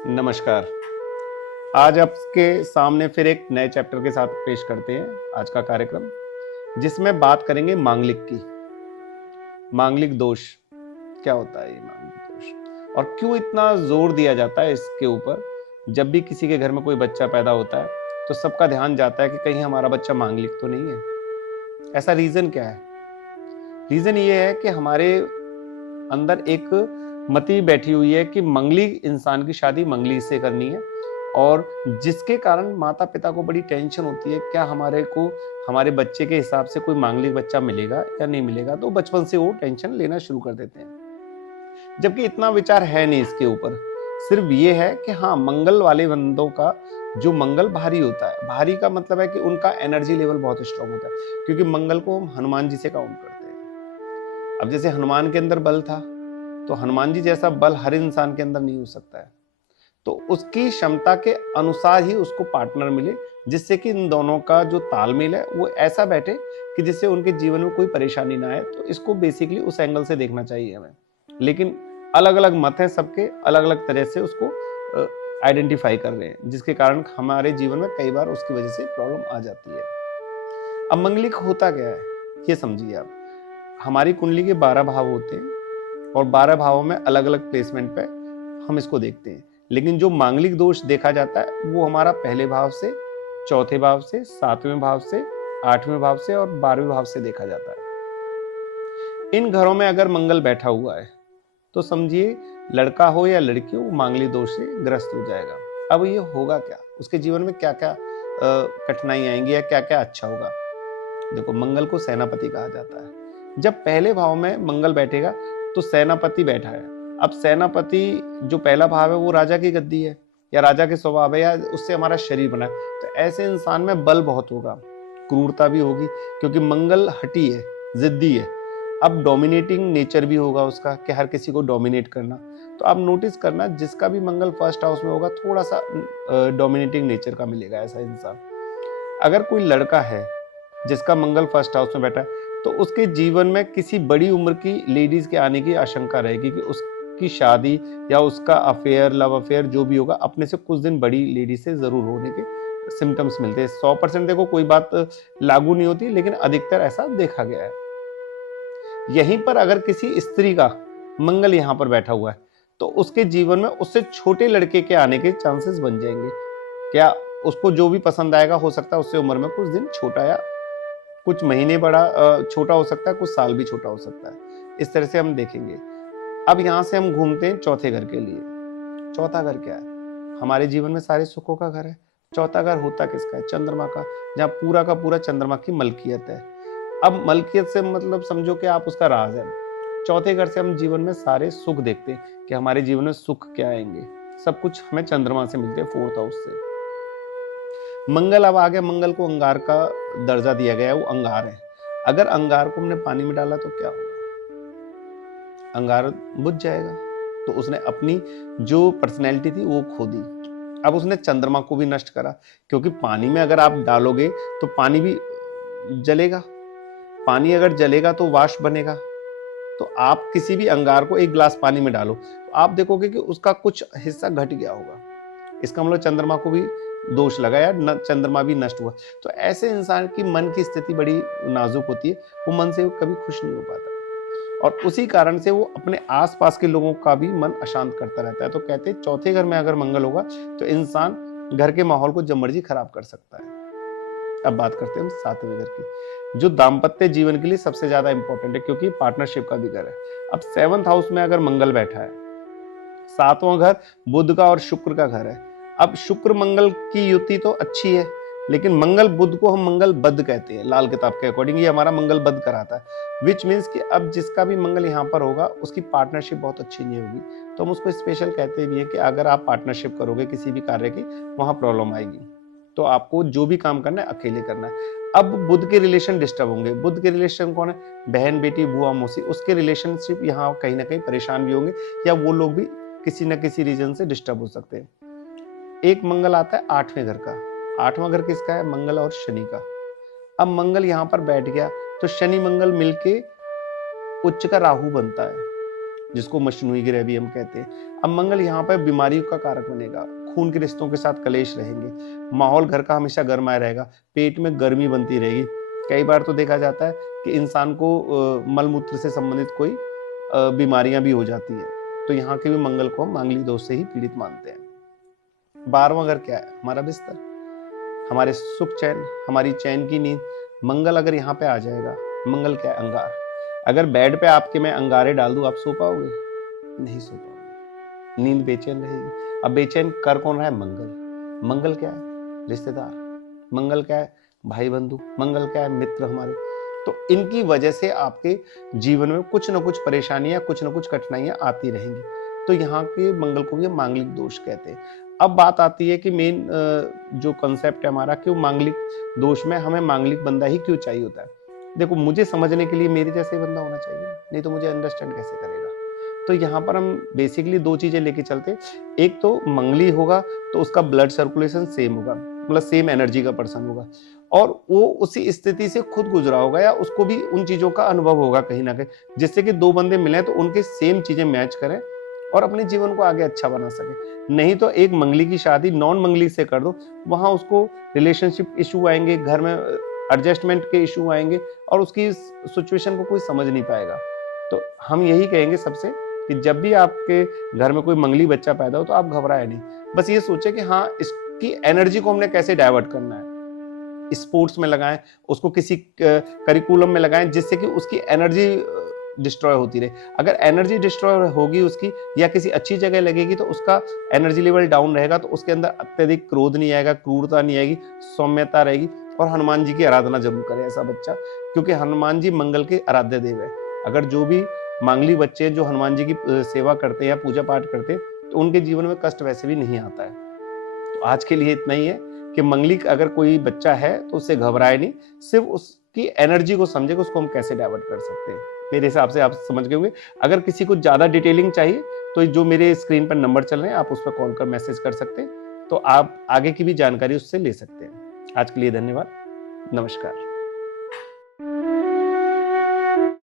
नमस्कार। आज आपके सामने फिर एक नए चैप्टर के साथ पेश करते हैं आज का कार्यक्रम, जिसमें बात करेंगे मांगलिक की। मांगलिक दोष क्या होता है, ये मांगलिक दोष और क्यों इतना जोर दिया जाता है इसके ऊपर। जब भी किसी के घर में कोई बच्चा पैदा होता है तो सबका ध्यान जाता है कि कहीं हमारा बच्चा मांगलिक तो नहीं है। ऐसा रीजन क्या है? रीजन ये है कि हमारे अंदर एक मति बैठी हुई है कि मंगली इंसान की शादी मंगली से करनी है, और जिसके कारण माता पिता को बड़ी टेंशन होती है, क्या हमारे को हमारे बच्चे के हिसाब से कोई मांगलिक बच्चा मिलेगा या नहीं मिलेगा। तो बचपन से वो टेंशन लेना शुरू कर देते हैं, जबकि इतना विचार है नहीं इसके ऊपर। सिर्फ ये है कि हाँ, मंगल वाले बंदों का जो मंगल भारी होता है, भारी का मतलब है कि उनका एनर्जी लेवल बहुत स्ट्रांग होता है, क्योंकि मंगल को हम हनुमान जी से काउंट करते हैं। अब जैसे हनुमान के अंदर बल था, तो हनुमान जी जैसा बल हर इंसान के अंदर नहीं हो सकता है। तो उसकी क्षमता के अनुसार ही उसको पार्टनर मिले, जिससे कि इन दोनों का जो तालमेल है वो ऐसा बैठे कि जिससे उनके जीवन में कोई परेशानी ना आए। तो इसको बेसिकली उस एंगल से देखना चाहिए हमें। लेकिन अलग अलग मत हैं सबके, अलग अलग तरह से उसको आइडेंटिफाई कर रहे हैं, जिसके कारण हमारे जीवन में कई बार उसकी वजह से प्रॉब्लम आ जाती है। अब मंगलिक होता क्या है ये समझिए आप। हमारी कुंडली के 12 भाव होते हैं, और 12 भावों में अलग अलग प्लेसमेंट पे हम इसको देखते हैं। लेकिन जो मांगलिक दोष देखा जाता है वो हमारा पहले भाव से, चौथे भाव से, सातवें भाव से, आठवें भाव से और 12वें भाव से देखा जाता है। इन घरों में अगर मंगल बैठा हुआ है तो समझिए लड़का हो या लड़की हो, वो मांगलिक दोष से ग्रस्त हो जाएगा। अब ये होगा क्या, उसके जीवन में क्या क्या कठिनाई आएंगी या क्या क्या अच्छा होगा। देखो, मंगल को सेनापति कहा जाता है। जब पहले भाव में मंगल बैठेगा तो सेनापति बैठा है। अब सेनापति जो पहला भाव है वो राजा की गद्दी है, या राजा के स्वभाव है, या उससे हमारा शरीर बना है। तो ऐसे इंसान में बल बहुत होगा, क्रूरता भी होगी, क्योंकि मंगल हठी है, जिद्दी है। अब डोमिनेटिंग नेचर भी होगा उसका, कि हर किसी को डोमिनेट करना। तो आप नोटिस करना, जिसका भी मंगल फर्स्ट हाउस में होगा थोड़ा सा डोमिनेटिंग नेचर का मिलेगा ऐसा इंसान। अगर कोई लड़का है जिसका मंगल फर्स्ट हाउस में बैठा है, तो उसके जीवन में किसी बड़ी उम्र की लेडीज के आने की आशंका रहेगी, कि उसकी शादी या उसका अफेयर, लव अफेयर जो भी होगा, अपने से कुछ दिन बड़ी लेडीज से जरूर होने के सिम्टम्स मिलते हैं। 100% देखो कोई बात लागू नहीं होती, लेकिन अधिकतर ऐसा देखा गया है। यहीं पर अगर किसी स्त्री का मंगल यहाँ पर बैठा हुआ है, तो उसके जीवन में उससे छोटे लड़के के आने के चांसेस बन जाएंगे। क्या उसको जो भी पसंद आएगा, हो सकता है उससे उम्र में कुछ दिन छोटा या कुछ महीने बड़ा छोटा हो सकता है, कुछ साल भी छोटा हो सकता है। इस तरह से हम देखेंगे। अब यहां से हम घूमते हैं चौथे घर के लिए। चौथा घर क्या है? हमारे जीवन में सारे सुखों का घर है। चौथा घर होता किसका है? चंद्रमा का, जहाँ पूरा का पूरा चंद्रमा की मलकियत है। अब मलकियत से मतलब समझो कि आप उसका राज है। चौथे घर से हम जीवन में सारे सुख देखते हैं, कि हमारे जीवन में सुख क्या आएंगे। सब कुछ हमें चंद्रमा से मिलते हैं, फोर्थ हाउस से। मंगल अब आ गया, मंगल को अंगार का दर्जा दिया गया है, वो अंगार है। अगर अंगार को हमने पानी में डाला तो क्या होगा? अंगार बुझ जाएगा। तो उसने अपनी जो पर्सनैलिटी थी वो खो दी। अब उसने चंद्रमा को भी नष्ट करा, क्योंकि पानी में अगर आप डालोगे तो पानी भी जलेगा। पानी अगर जलेगा तो वाष्प बनेगा। तो आप किसी भी अंगार को एक गिलास पानी में डालो, तो आप देखोगे कि उसका कुछ हिस्सा घट गया होगा। इसका मतलब चंद्रमा को भी दोष लगा, या चंद्रमा भी नष्ट हुआ। तो ऐसे इंसान की मन की स्थिति बड़ी नाजुक होती है, वो मन से कभी खुश नहीं हो पाता, और उसी कारण से वो अपने आसपास के लोगों का भी मन अशांत करता रहता है। तो कहते हैं चौथे घर में अगर मंगल होगा तो इंसान घर के माहौल को जब मर्जी खराब कर सकता है। अब बात करते हैं हम सातवें घर की, जो दाम्पत्य जीवन के लिए सबसे ज्यादा इंपॉर्टेंट है, क्योंकि पार्टनरशिप का भी घर है। अब सेवंथ हाउस में अगर मंगल बैठा है, सातवां घर बुध का और शुक्र का घर है। अब शुक्र मंगल की युति तो अच्छी है, लेकिन मंगल बुध को हम मंगल बद कहते हैं लाल किताब के अकॉर्डिंग। ये हमारा मंगल बद कराता है, विच मीन्स कि अब जिसका भी मंगल यहाँ पर होगा उसकी पार्टनरशिप बहुत अच्छी नहीं होगी। तो हम उसको स्पेशल कहते भी है कि अगर आप पार्टनरशिप करोगे किसी भी कार्य की, वहां प्रॉब्लम आएगी। तो आपको जो भी काम करना है अकेले करना है। अब बुध के रिलेशन डिस्टर्ब होंगे। बुध के रिलेशन कौन है? बहन, बेटी, बुआ, मौसी, उसके रिलेशनशिप यहाँ कहीं ना कहीं परेशान भी होंगे, या वो लोग भी किसी न किसी रीजन से डिस्टर्ब हो सकते हैं। एक मंगल आता है आठवें घर का। आठवां घर किसका है? मंगल और शनि का। अब मंगल यहां पर बैठ गया तो शनि मंगल मिलके उच्च का राहु बनता है। जिसको मशनूई ग्रह भी हम कहते हैं। अब मंगल यहाँ पर बीमारियों का कारक बनेगा, खून के रिश्तों के साथ कलेश रहेंगे, माहौल घर का हमेशा गर्माया रहेगा, पेट में गर्मी बनती रहेगी। कई बार तो देखा जाता है कि इंसान को मलमूत्र से संबंधित कोई बीमारियां भी हो जाती है। तो यहाँ के भी मंगल को हम मांगलिक दोष से ही पीड़ित मानते हैं। 12वां घर क्या है? हमारा बिस्तर, हमारे सुख चैन, हमारी चैन की नींद। मंगल अगर यहाँ पे आ जाएगा, मंगल क्या है? अंगार। अगर बेड पे आपके मैं अंगारे डाल दूं, आप सो पाओगे? नहीं सो पाओगे, नींद बेचैन रहेगी। अब बेचैन कर कौन रहा है? मंगल। मंगल क्या है? रिश्तेदार। मंगल क्या है? भाई बंधु। मंगल क्या है? मित्र हमारे। तो इनकी वजह से आपके जीवन में कुछ ना कुछ परेशानियां, कुछ ना कुछ कठिनाइयां आती रहेंगी। तो यहाँ के मंगल को भी मांगलिक दोष कहते हैं। अब बात आती है कि मेन जो कॉन्सेप्ट है हमारा, कि मांगलिक दोष में हमें मांगलिक बंदा ही क्यों चाहिए होता है। देखो, मुझे समझने के लिए मेरे जैसे बंदा होना चाहिए, नहीं तो मुझे अंडरस्टैंड कैसे करेगा। तो यहाँ पर हम बेसिकली दो चीजें लेके चलते। एक तो मंगली होगा तो उसका ब्लड सर्कुलेशन सेम होगा, मतलब सेम एनर्जी का पर्सन होगा, और वो उसी स्थिति से खुद गुजरा होगा या उसको भी उन चीजों का अनुभव होगा कहीं ना कहीं, जिससे कि दो बंदे मिले तो उनके सेम चीजें मैच करें और अपने जीवन को आगे अच्छा बना सके। नहीं तो एक मंगली की शादी नॉन मंगली से कर दो, वहां उसको रिलेशनशिप इशू आएंगे, घर में एडजस्टमेंट के इशू आएंगे और उसकी सिचुएशन को कोई समझ नहीं पाएगा। तो हम यही कहेंगे सबसे कि जब भी आपके घर में कोई मंगली बच्चा पैदा हो तो आप घबराए नहीं, बस ये सोचे कि हाँ, इसकी एनर्जी को हमने कैसे डाइवर्ट करना है। स्पोर्ट्स में लगाएं, उसको किसी करिकुलम में लगाएं जिससे कि उसकी एनर्जी डिस्ट्रॉय होती रहे। अगर एनर्जी डिस्ट्रॉय होगी उसकी या किसी अच्छी जगह लगेगी तो उसका एनर्जी लेवल डाउन रहेगा, तो उसके अंदर अत्यधिक क्रोध नहीं आएगा, क्रूरता नहीं आएगी, सौम्यता रहेगी। और हनुमान जी की आराधना जरूर करे ऐसा बच्चा, क्योंकि हनुमान जी मंगल के आराध्य देव है। अगर जो भी मांगली बच्चे जो हनुमान जी की सेवा करते हैं या पूजा पाठ करते हैं तो उनके जीवन में कष्ट वैसे भी नहीं आता है। तो आज के लिए इतना ही है कि मंगलिक अगर कोई बच्चा है तो उससे घबराए नहीं, सिर्फ उसकी एनर्जी को समझे कि उसको हम कैसे डाइवर्ट कर सकते हैं। मेरे हिसाब से आप समझ गए होंगे। अगर किसी को ज्यादा डिटेलिंग चाहिए तो जो मेरे स्क्रीन पर नंबर चल रहे हैं, आप उस पर कॉल कर मैसेज कर सकते हैं, तो आप आगे की भी जानकारी उससे ले सकते हैं। आज के लिए धन्यवाद, नमस्कार।